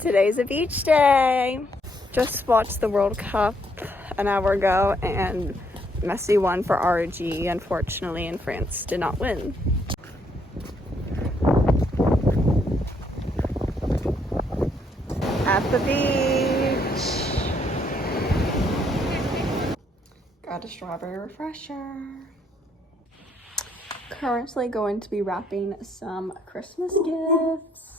Today's a beach day. Just watched the World Cup an hour ago and Messi won for RG, unfortunately, and France did not win. At the beach. Got a strawberry refresher. Currently going to be wrapping some Christmas gifts.